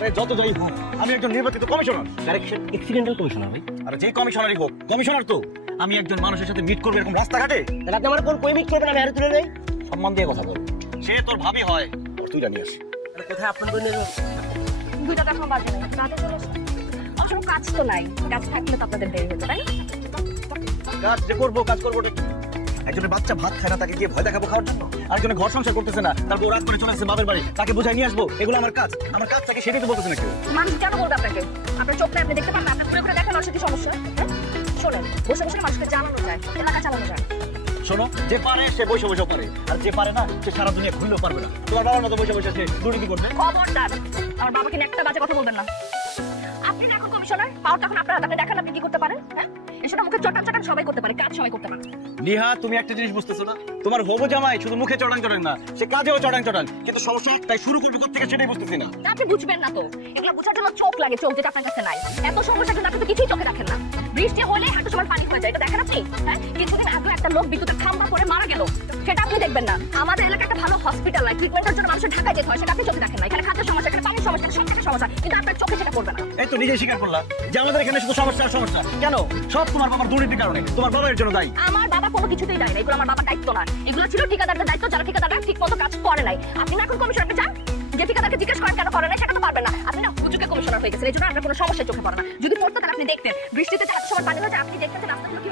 আরে যত যাই হোক আমি একজন নির্বাচিত কমিশনার, কারেকশন এক্সিডেন্টাল কমিশনার ভাই। আরে যেই কমিশনারই হোক, কমিশনার তো আমি একজন মানুষের সাথে মিট করবো এরকম রাস্তাঘাটে, তাহলে আপনি আমার কোন কই মিট করবেন, আমি আরে তুলে নেই। সম্মান দিয়ে কথা বল। সে তোর ভাবি হয়, আর তুই জানিস তাহলে কোথায় আপনার কই নেবেন? 2 টাকা এখন বাজে নাই, কাজে চলে আসুন। আসলে কাজ তো নাই, কাজ থাকলে তো আপনাদের দেরি হতো, তাই না? কাজ যে করবো, কাজ করবো ঠিক। একজনের বাচ্চা ভাত খায় না, তাকে গিয়ে ভয় দেখাবো খাওয়ার জন্য? আরেকজনের ঘর সংসার করতেছে না, তার বউ রাত করে চলে আসছে বাপের বাড়ি, তাকে বুঝাই নিয়ে আসবো? এগুলো আমার কাজ, আমার কাজ থেকে সেটাই তো বলতেছে না কেউ। মানুষ কেন বলবে আপনাকে? আপনার চোখটা আপনি দেখতে পারবেন, আপনার ঘুরে ঘুরে দেখেন অসুখ কি সমস্যা? হ্যাঁ? শোনেন, বসে বসে মানুষকে জানানো যায়, এলাকা চালানো যায়। শোনো, যে পারে সে বসে বসে পারে, আর যে পারে না সে সারা দুনিয়া ঘুরলেও পারবে না। তোমার বাবার মতো বসে বসে সে দুর্নীতি করবে। খবরদার আমার বাবাকে নিয়ে একটা বাজে কথা বলবেন না। আপনি না এখন কমিশনার, পাওয়ার তখন আপনার হাতে, আপনি দেখেন আপনি কি করতে পারেন। হ্যাঁ, এসব মুখে চটান চটান সবাই করতে পারে, কাজ সবাই করতে পারে। নিহা, তুমি একটা জিনিস বুঝতেছো না? তোমার হবু জামাই শুধু মুখে চটাং চটাং না, সে কাজেও চটাং চটাং, কিন্তু সমস্যা তাই শুরু করবে কোত্থেকে সেটাই বুঝতেছি না। তা আপনি বুঝবেন না তো, এগুলো বুঝার জন্য চোখ লাগে, চোখ যেটা আপনার কাছে নাই। এত সমস্যা কিন্তু আপনি তো কিছুই চোখে রাখেন না। বৃষ্টি হলে হাঁটু সমান পানি হয়ে যায়, এটা দেখেন আপনি? হ্যাঁ, কিছুদিন আগে একটা লোক বিদ্যুতের খাম্বা পড়ে মারা গেল, সেটা আপনি দেখবেন না। আমাদের এলাকায় একটা ভালো হসপিটাল নাই, ট্রিটমেন্টের জন্য মানুষের ঢাকা যেতে হয়, সেটা আপনি চোখে দেখেন না। এখানে খাদ্যের সমস্যা, এখানে পানির সমস্যা, সব কিছু সমস্যা, কিন্তু আপনার চোখে সেটা পড়বে না। এই তো নিজেই স্বীকার করলা যে আমাদের এখানে শুধু সমস্যা আর সমস্যা। কেন? সব তোমার বাবার দুর্নীতির কারণে, তোমার বাবার জন্য দায়ী। আমার বাবা কোনো কিছুতেই দেয় না, এগুলো আমার বাবার দায়িত্ব না। এগুলো ছিল ঠিকাদারদের দায়িত্ব, যারা ঠিকাদাররা ঠিক মতো কাজ করে নাই। আপনি না এখন কমিশনারকে চান, যে ঠিকাদারকে জিজ্ঞেস করেন কেন করে নাই, সেটা তো পারবেন না। আপনি না হুজুকে কমিশনার হয়ে গেছেন, এই জন্য আপনার কোনো সমস্যা চোখে পড়ে না। যদি পড়তো তাহলে আপনি দেখতেন, বৃষ্টিতে সময় পানি হয়ে যায়, আপনি দেখতেন যে রাস্তাগুলো কি